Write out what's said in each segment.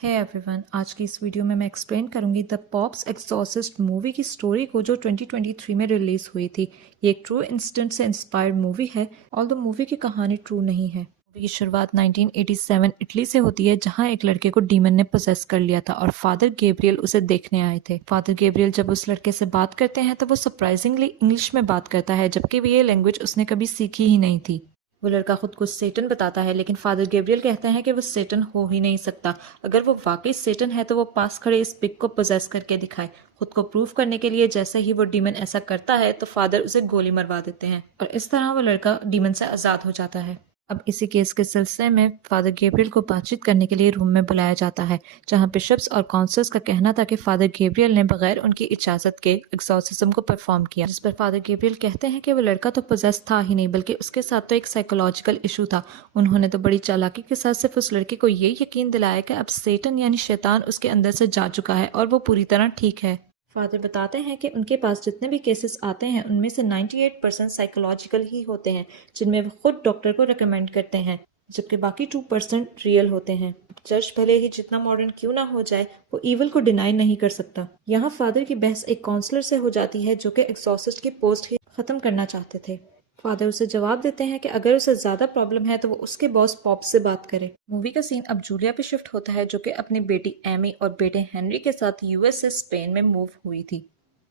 है एवरीवन, आज की इस वीडियो में मैं एक्सप्लेन करूंगी द पॉप्स एक्सॉर्सिस्ट मूवी की स्टोरी को जो 2023 में रिलीज हुई थी। ये एक ट्रू इंसिडेंट से इंस्पायर्ड मूवी है, ऑल्दो मूवी की कहानी ट्रू नहीं है। मूवी की शुरुआत 1987 इटली से होती है, जहां एक लड़के को डीमन ने पोसेस कर लिया था और फादर गैब्रियल उसे देखने आए थे। फादर गैब्रियल जब उस लड़के से बात करते हैं तो वो सरप्राइजिंगली इंग्लिश में बात करता है, जबकि ये लैंग्वेज उसने कभी सीखी ही नहीं थी। वो लड़का खुद को सेटन बताता है, लेकिन फादर गैब्रियल कहते हैं कि वो सेटन हो ही नहीं सकता। अगर वो वाकई सेटन है तो वो पास खड़े इस पिग को पोजेस करके दिखाए। खुद को प्रूव करने के लिए जैसे ही वो डीमन ऐसा करता है तो फादर उसे गोली मरवा देते हैं और इस तरह वो लड़का डीमन से आजाद हो जाता है। अब इसी केस के सिलसिले में फादर गैब्रियल को बातचीत करने के लिए रूम में बुलाया जाता है, जहां बिशप्स और काउंसलर्स का कहना था कि फादर गैब्रियल ने बगैर उनकी इजाजत के एक्सॉर्सिज्म को परफॉर्म किया, जिस पर फादर गैब्रियल कहते हैं कि वो लड़का तो पोजेस था ही नहीं, बल्कि उसके साथ तो एक साइकोलॉजिकल इशू था। उन्होंने तो बड़ी चालाकी के साथ सिर्फ उस लड़के को ये यकीन दिलाया कि अब सेटन यानी शैतान उसके अंदर से जा चुका है और वो पूरी तरह ठीक है। फादर बताते हैं कि उनके पास जितने भी केसेस आते हैं उनमें से 98% साइकोलॉजिकल ही होते हैं, जिनमें वो खुद डॉक्टर को रिकमेंड करते हैं, जबकि बाकी 2% रियल होते हैं। चर्च भले ही जितना मॉडर्न क्यों ना हो जाए, वो ईवल को डिनाई नहीं कर सकता। यहाँ फादर की बहस एक काउंसलर से हो जाती है, जो कि एक्सॉर्सिस्ट की पोस्ट ही खत्म करना चाहते थे। फादर उसे जवाब देते हैं कि अगर उसे ज्यादा प्रॉब्लम है तो वो उसके बॉस पॉप से बात करे। मूवी का सीन अब जूलिया पे शिफ्ट होता है, जो कि अपनी बेटी एमी और बेटे हेनरी के साथ यूएस से स्पेन में मूव हुई थी।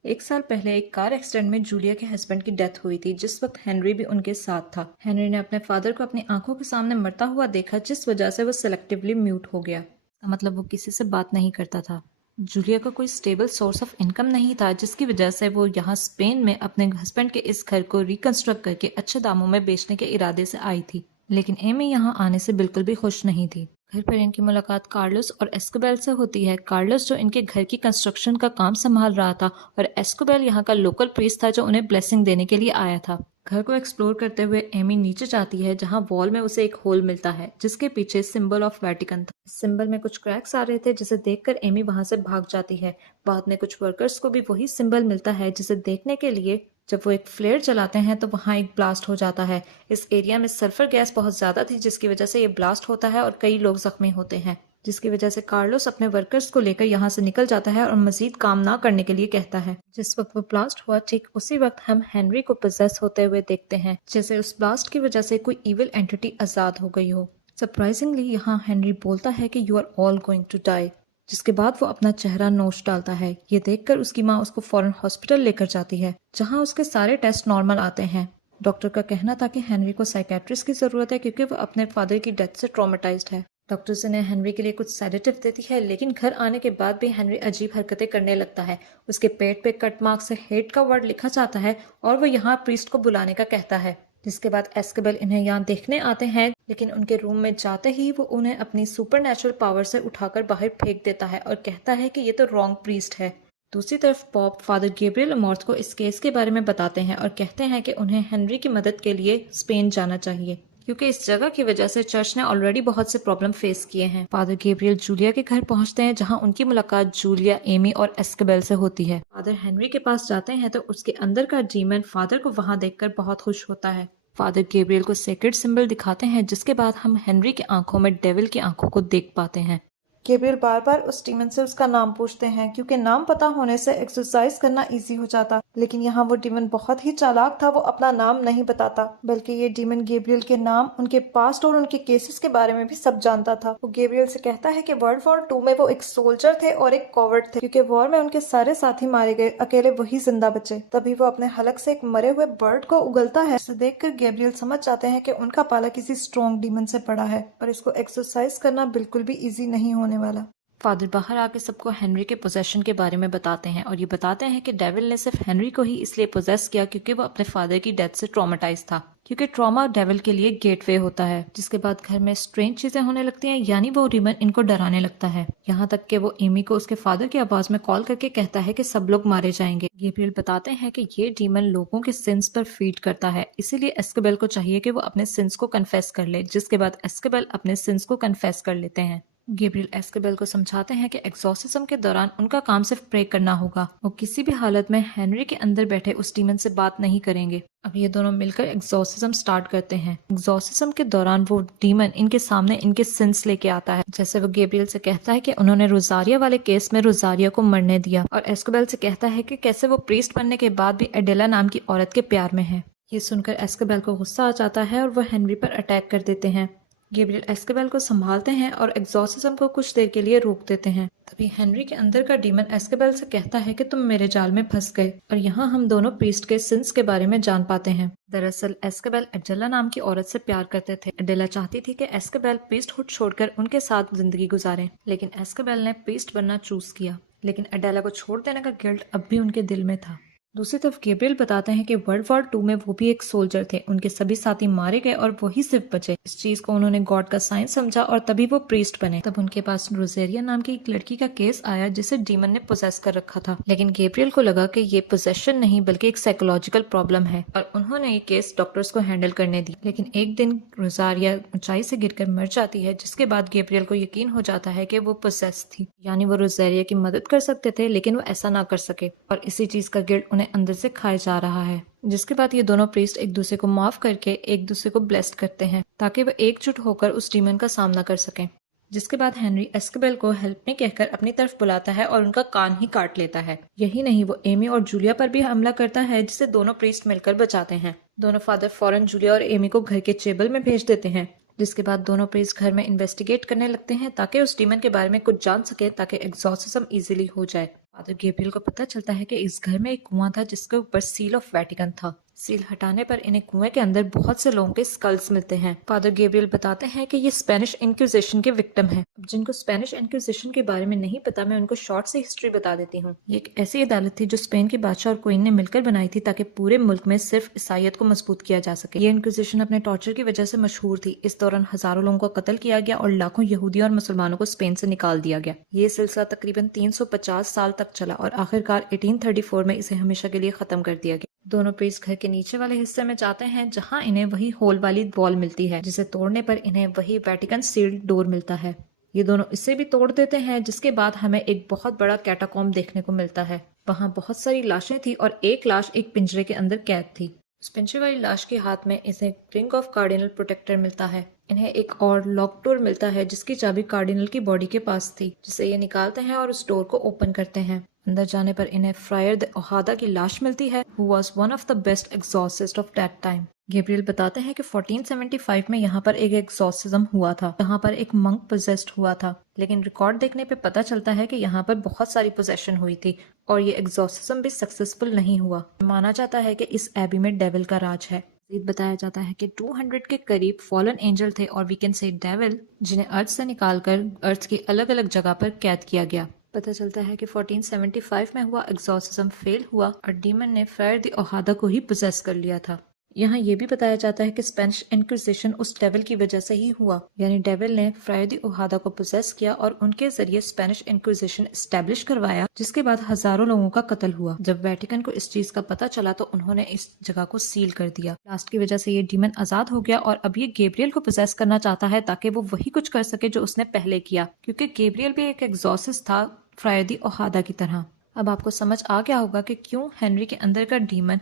एक साल पहले एक कार एक्सीडेंट में जूलिया के हस्बैंड की डेथ हुई थी, जिस वक्त हेनरी भी उनके साथ था। हेनरी ने अपने फादर को अपनी आंखों के सामने मरता हुआ देखा, जिस वजह से वो सिलेक्टिवली म्यूट हो गया। मतलब वो किसी से बात नहीं करता था। जूलिया का कोई स्टेबल सोर्स ऑफ इनकम नहीं था, जिसकी वजह से वो यहाँ स्पेन में अपने हस्बैंड के इस घर को रिकंस्ट्रक्ट करके अच्छे दामों में बेचने के इरादे से आई थी। लेकिन एमी यहाँ आने से बिल्कुल भी खुश नहीं थी। घर पर इनकी मुलाकात कार्लोस और एस्कोबेल से होती है। कार्लोस जो इनके घर की कंस्ट्रक्शन का काम संभाल रहा था और एस्कोबेल यहाँ का लोकल प्रीस्ट था जो उन्हें ब्लेसिंग देने के लिए आया था। घर को एक्सप्लोर करते हुए एमी नीचे जाती है, जहाँ वॉल में उसे एक होल मिलता है जिसके पीछे सिंबल ऑफ वेटिकन था। इस सिंबल में कुछ क्रैक्स आ रहे थे, जिसे देखकर एमी वहां से भाग जाती है। बाद में कुछ वर्कर्स को भी वही सिंबल मिलता है, जिसे देखने के लिए जब वो एक फ्लेयर चलाते हैं तो वहां एक ब्लास्ट हो जाता है। इस एरिया में सल्फर गैस बहुत ज्यादा थी, जिसकी वजह से ये ब्लास्ट होता है और कई लोग जख्मी होते हैं, जिसकी वजह से कार्लोस अपने वर्कर्स को लेकर यहाँ से निकल जाता है और मजीद काम ना करने के लिए कहता है। जिस वक्त वो ब्लास्ट हुआ, ठीक उसी वक्त हम हेनरी को पोजेस होते हुए देखते हैं, जैसे उस ब्लास्ट की वजह से कोई इविल एंटिटी आजाद हो गई हो। सरप्राइजिंगली यहाँ हेनरी बोलता है कि you are all going to die, जिसके बाद वो अपना चेहरा नोच डालता है। ये देखकर उसकी माँ उसको फौरन हॉस्पिटल लेकर जाती है, जहाँ उसके सारे टेस्ट नॉर्मल आते हैं। डॉक्टर का कहना था कि हेनरी को साइकेट्रिस्ट की जरूरत है, क्योंकि वो अपने फादर की डेथ से ट्रॉमेटाइज्ड है। डॉक्टर्स ने हेनरी के लिए कुछ सेडेटिव देती है, लेकिन घर आने के बाद भी हेनरी अजीब हरकतें करने लगता है। उसके पेट पे कट मार्क से हेट का वर्ड लिखा जाता है और वो यहाँ प्रीस्ट को बुलाने का कहता है। जिसके बाद एस्कोबेल इन्हें यहाँ देखने आते हैं, लेकिन उनके रूम में जाते ही वो उन्हें अपनी सुपरनैचुरल पावर से उठाकर बाहर फेंक देता है और कहता है कि ये तो रॉन्ग प्रीस्ट है। दूसरी तरफ पॉप फादर गैब्रियल अमॉर्थ को इस केस के बारे में बताते हैं और कहते हैं कि उन्हें हेनरी की मदद के लिए स्पेन जाना चाहिए, क्योंकि इस जगह की वजह से चर्च ने ऑलरेडी बहुत से प्रॉब्लम फेस किए हैं। फादर गैब्रियल जूलिया के घर पहुंचते हैं, जहां उनकी मुलाकात जूलिया, एमी और एस्कोबेल से होती है। फादर हेनरी के पास जाते हैं तो उसके अंदर का डीमन फादर को वहां देखकर बहुत खुश होता है। फादर गैब्रियल को सेक्रेड सिंबल दिखाते हैं, जिसके बाद हम हेनरी की आंखों में डेविल की आंखों को देख पाते हैं। गैब्रियल बार बार उस डीमन से उसका नाम पूछते हैं, क्योंकि नाम पता होने से एक्सरसाइज करना इजी हो जाता। लेकिन यहाँ वो डीमन बहुत ही चालाक था, वो अपना नाम नहीं बताता, बल्कि ये डीमन गैब्रियल के नाम, उनके पास्ट और उनके केसेस के बारे में भी सब जानता था। वो गैब्रियल से कहता है कि वर्ल्ड वॉर 2 में वो एक सोल्जर थे और एक कॉवर्ड थे, क्योंकि वॉर में उनके सारे साथी मारे गए, अकेले वही जिंदा बचे। तभी वो अपने हलक से एक मरे हुए बर्ड को उगलता है। इसे देखकर गैब्रियल समझ जाते हैं कि उनका पाला किसी स्ट्रॉन्ग डीमन से पड़ा है और इसको एक्सरसाइज करना बिल्कुल भी इजी नहीं होने वाला। फादर बाहर आके सबको हेनरी के पोजेशन के बारे में बताते हैं और ये बताते हैं कि डेविल ने सिर्फ हेनरी को ही इसलिए पोजेस किया क्योंकि वो अपने फादर की डेथ से ट्रॉमेटाइज था, क्योंकि ट्रॉमा डेविल के लिए गेटवे होता है। जिसके बाद घर में स्ट्रेंज चीजें होने लगती हैं, यानी वो डीमन इनको डराने लगता है। यहाँ तक कि वो एमी को उसके फादर की आवाज में कॉल करके कहता है कि सब लोग मारे जाएंगे। गैब्रियल बताते हैं कि ये डीमन लोगों के सिंस पर फीड करता है, इसीलिए एस्कोबेल को चाहिए कि वो अपने सिंस को कन्फेस कर ले। जिसके बाद एस्कोबेल अपने सिंस को कन्फेस कर लेते हैं। गैब्रियल एस्कोबेल को समझाते हैं कि एग्जॉर्सिज्म के दौरान उनका काम सिर्फ प्रे करना होगा। वो किसी भी हालत में हेनरी के अंदर बैठे उस डीमन से बात नहीं करेंगे। अब ये दोनों मिलकर एग्जॉर्सिज्म स्टार्ट करते हैं। एग्जॉर्सिज्म के दौरान वो डीमन इनके सामने इनके सिंस लेके आता है। जैसे वो गैब्रियल से कहता है कि उन्होंने रोजारिया वाले केस में रोजारिया को मरने दिया, और एस्कोबेल से कहता है कि कैसे वो प्रीस्ट बनने के बाद भी एडेला नाम की औरत के प्यार में है। ये सुनकर एस्कोबेल को गुस्सा आ जाता है और वो हेनरी पर अटैक कर देते हैं। गैब्रियल एस्कोबेल को संभालते हैं और एग्जॉर्सिज्म को कुछ देर के लिए रोक देते हैं। तभी हेनरी के अंदर का डीमन एस्कोबेल से कहता है कि तुम मेरे जाल में फंस गए, और यहाँ हम दोनों प्रीस्ट के सिंस के बारे में जान पाते हैं। दरअसल एस्कोबेल एडेला नाम की औरत से प्यार करते थे। एडेला चाहती थी कि एस्कोबेल प्रीस्टहुड छोड़कर उनके साथ जिंदगी गुजारें, लेकिन एस्कोबेल ने प्रीस्ट बनना चूज किया। लेकिन एडेला को छोड़ देने का गिल्ट अब भी उनके दिल में था। दूसरी तरफ गैब्रियल बताते हैं कि वर्ल्ड वॉर 2 में वो भी एक सोल्जर थे। उनके सभी साथी मारे गए और वही सिर्फ बचे। इस चीज को उन्होंने गॉड का साइन समझा और तभी वो प्रीस्ट बने। तब उनके पास रोजेरिया नाम की एक लड़की का केस आया जिसे डीमन ने पोजेस कर रखा था। लेकिन गैब्रियल को लगा कि ये पोजेशन नहीं बल्कि एक साइकोलॉजिकल प्रॉब्लम है, और उन्होंने ये केस डॉक्टर्स को हैंडल करने दी। लेकिन एक दिन रोजारिया ऊंचाई से गिरकर मर जाती है, जिसके बाद गैब्रियल को यकीन हो जाता है कि वो पोजेस थी, यानी वो रोजेरिया की मदद कर सकते थे, लेकिन वो ऐसा ना कर सके, और इसी चीज का गिल्ट उन्हें अंदर से खाया जा रहा है। जिसके बाद ये दोनों प्रीस्ट एक दूसरे को माफ करके एक दूसरे को ब्लेस्ड करते हैं ताकि वो एकजुट होकर उस डीमन का सामना कर सकें। जिसके बाद हेनरी एस्कोबेल को हेल्प में कहकर अपनी तरफ बुलाता है और उनका कान ही काट लेता है। यही नहीं, वो एमी और जूलिया पर भी हमला करता है, जिसे दोनों प्रीस्ट मिलकर बचाते हैं। दोनों फादर फौरन जूलिया और एमी को घर के चेबल में भेज देते हैं। जिसके बाद दोनों प्रीस्ट घर में इन्वेस्टिगेट करने लगते हैं ताकि उस डीमन के बारे में कुछ जान सके, ताकि एग्जॉर्सिज्म इजीली हो जाए। फादर गैब्रियल को पता चलता है कि इस घर में एक कुआं था जिसके ऊपर सील ऑफ वेटिकन था। सील हटाने पर इन्हें कुएं के अंदर बहुत से लोगों के स्कल्स मिलते हैं। फादर गैब्रियल बताते हैं कि ये स्पेनिश इंक्विजिशन के विक्टिम हैं। अब जिनको स्पेनिश इंक्विजिशन के बारे में नहीं पता, मैं उनको शॉर्ट से हिस्ट्री बता देती हूँ। ये एक ऐसी अदालत थी जो स्पेन के बादशाह और क्वीन ने मिलकर बनाई थी ताकि पूरे मुल्क में सिर्फ ईसाइयत को मजबूत किया जा सके। ये इंक्विजिशन अपने टॉर्चर की वजह से मशहूर थी। इस दौरान हजारों लोगों का कत्ल किया गया और लाखों यहूदियों और मुसलमानों को स्पेन से निकाल दिया गया। ये सिलसिला तकरीबन 350 साल तक चला और आखिरकार 1834 में इसे हमेशा के लिए खत्म कर दिया गया। दोनों प्रीस्ट घर के नीचे वाले हिस्से में जाते हैं जहां इन्हें वही होल वाली वॉल मिलती है, जिसे तोड़ने पर इन्हें वही वेटिकन सील्ड डोर मिलता है। ये दोनों इसे भी तोड़ देते हैं, जिसके बाद हमें एक बहुत बड़ा कैटाकॉम्ब देखने को मिलता है। वहां बहुत सारी लाशें थी और एक लाश एक पिंजरे के अंदर कैद थी। उस पिंजरे वाली लाश के हाथ में इसे रिंग ऑफ कार्डिनल प्रोटेक्टर मिलता है। इन्हें एक और लॉक डोर मिलता है जिसकी चाबी कार्डिनल की बॉडी के पास थी, जिसे ये निकालते हैं और उस डोर को ओपन करते हैं। अंदर जाने पर इन्हें फ्रायर द ओहादा की लाश मिलती है, who was one of the best Exorcist of that time. Gabriel बताते हैं कि 1475 में यहाँ पर एक एग्जॉर्सिज्म हुआ था, जहाँ पर एक मंक पोजेस्ड हुआ था। लेकिन रिकॉर्ड देखने पे पता चलता है कि यहाँ पर बहुत सारी पोजेशन हुई थी और ये एग्जॉर्सिज्म भी सक्सेसफुल नहीं हुआ। माना जाता है कि इस एबी में डेविल का राज है। बताया जाता है कि 200 के करीब फॉलन एंजल थे, और वी कैन से डेविल, जिन्हें अर्थ से निकालकर अर्थ की अलग अलग जगह पर कैद किया गया। पता चलता है कि 1475 में हुआ एग्जॉर्सिज्म फेल हुआ और डीमन ने फ्रायर द ओहादा को ही पोजेस कर लिया था। यहाँ ये भी बताया जाता है कि स्पेनिश इंक्विजिशन उस डेविल की वजह से ही हुआ, यानी डेविल ने फ्रायर द ओहादा को पोजेस किया और उनके जरिए स्पेनिश इंक्विजिशन एस्टेब्लिश करवाया, जिसके बाद हजारों लोगों का कत्ल हुआ। जब वेटिकन को इस चीज का पता चला तो उन्होंने इस जगह को सील कर दिया। लास्ट की वजह से ये डीमन आजाद हो गया और अब ये गैब्रियल को पोजेस करना चाहता है ताकि वो वही कुछ कर सके जो उसने पहले किया, क्योंकि गैब्रियल भी एक एग्जॉर्सिस्ट था फ्रायर द ओहादा की तरह। अब आपको समझ आ गया होगा कि क्यों हेनरी के अंदर का डीमन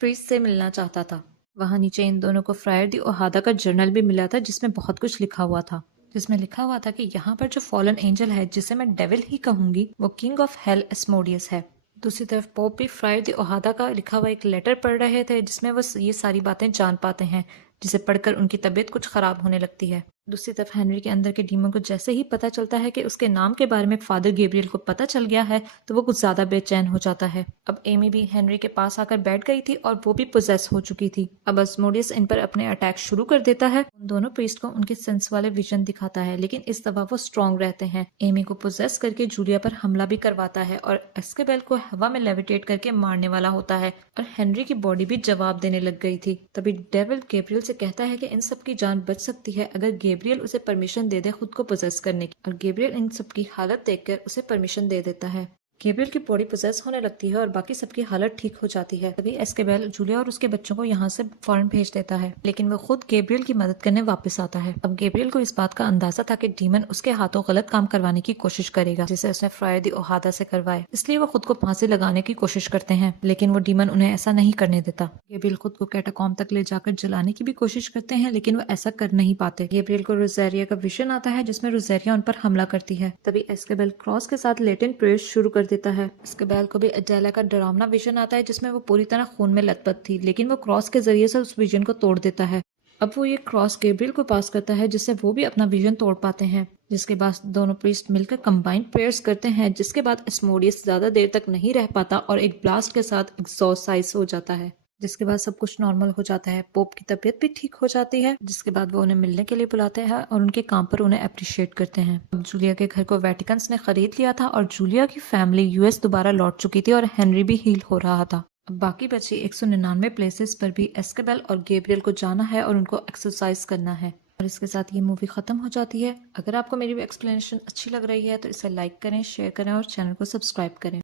प्रीस्ट से मिलना चाहता था। वहां नीचे इन दोनों को फ्रायर द ओहादा का जर्नल भी मिला था, जिसमें बहुत कुछ लिखा हुआ था। जिसमें लिखा हुआ था कि यहाँ पर जो फॉलन एंजल है, जिसे मैं डेविल ही कहूंगी, वो किंग ऑफ हेल एस्मोडियस है। दूसरी तरफ पोप भी फ्रायर द ओहादा का लिखा हुआ एक लेटर पढ़ रहे थे, जिसमें वो ये सारी बातें जान पाते हैं, जिसे पढ़कर उनकी तबीयत कुछ खराब होने लगती है। दूसरी तरफ हेनरी के अंदर के डीमन को जैसे ही पता चलता है कि उसके नाम के बारे में फादर गैब्रियल को पता चल गया है, तो वो कुछ ज्यादा बेचैन हो जाता है। अब एमी भी हेनरी के पास आकर बैठ गई थी और वो भी पोजेस हो चुकी थी। अब अस्मोडियस इन पर अपने अटैक शुरू कर देता है। उन दोनों प्रीस्ट को उनके सेंस वाले विजन दिखाता है, लेकिन इस दफा वो स्ट्रॉन्ग रहते हैं। एमी को पोजेस करके जूलिया पर हमला भी करवाता है और एस्कोबेल को हवा में लेविटेट करके मारने वाला होता है, और हेनरी की बॉडी भी जवाब देने लग गई थी। तभी डेविल गैब्रियल से कहता है कि इन सब की जान बच सकती है अगर गैब्रियल उसे परमिशन दे दे खुद को पोजेस करने की, और गैब्रियल इन सब की हालत देखकर उसे परमिशन दे देता है। गैब्रियल की बॉडी पोजेस होने लगती है और बाकी सबकी हालत ठीक हो जाती है। तभी एस्केबेल जूलिया और उसके बच्चों को यहाँ से फौरन भेज देता है, लेकिन वो खुद गैब्रियल की मदद करने वापस आता है। अब गैब्रियल को इस बात का अंदाजा था कि डीमन उसके हाथों गलत काम करवाने की कोशिश करेगा, जिसे उसने फ्रायर दी ओहादा से करवाए, इसलिए वो खुद को फांसी लगाने की कोशिश करते हैं, लेकिन वो डीमन उन्हें ऐसा नहीं करने देता। गैब्रियल खुद को कैटाकॉम्ब तक ले जाकर जलाने की भी कोशिश करते हैं, लेकिन वो ऐसा कर नहीं पाते। गैब्रियल को रोजेरिया का विजन आता है जिसमें रोजेरिया उन पर हमला करती है। तभी एस्केबेल क्रॉस के साथ लेटेंट प्रेयर्स शुरू कर देता है। एस्केबेल को भी अडेला का डरावना विजन आता है जिसमें वो पूरी तरह खून में लथपथ थी, लेकिन वो क्रॉस के जरिए से उस विजन को तोड़ देता है। अब वो ये क्रॉस गैब्रियल को पास करता है जिससे वो भी अपना विजन तोड़ पाते हैं, जिसके बाद दोनों प्रीस्ट मिलकर कंबाइंड प्रेयर्स करते हैं, जिसके बाद एस्मोडियस ज्यादा देर तक नहीं रह पाता और एक ब्लास्ट के साथ एक्सॉर्साइज हो जाता है, जिसके बाद सब कुछ नॉर्मल हो जाता है। पोप की तबीयत भी ठीक हो जाती है, जिसके बाद वो उन्हें मिलने के लिए बुलाते हैं और उनके काम पर उन्हें अप्रिशिएट करते हैं। अब जूलिया के घर को वेटिकन्स ने खरीद लिया था और जूलिया की फैमिली यूएस दोबारा लौट चुकी थी और हेनरी भी हील हो रहा था। अब बाकी बची 199 प्लेसेस पर भी एस्केबेल और गैब्रियल को जाना है और उनको एक्सरसाइज करना है। और इसके साथ ये मूवी खत्म हो जाती है। अगर आपको मेरी एक्सप्लेनेशन अच्छी लग रही है तो इसे लाइक करें, शेयर करें और चैनल को सब्सक्राइब करें।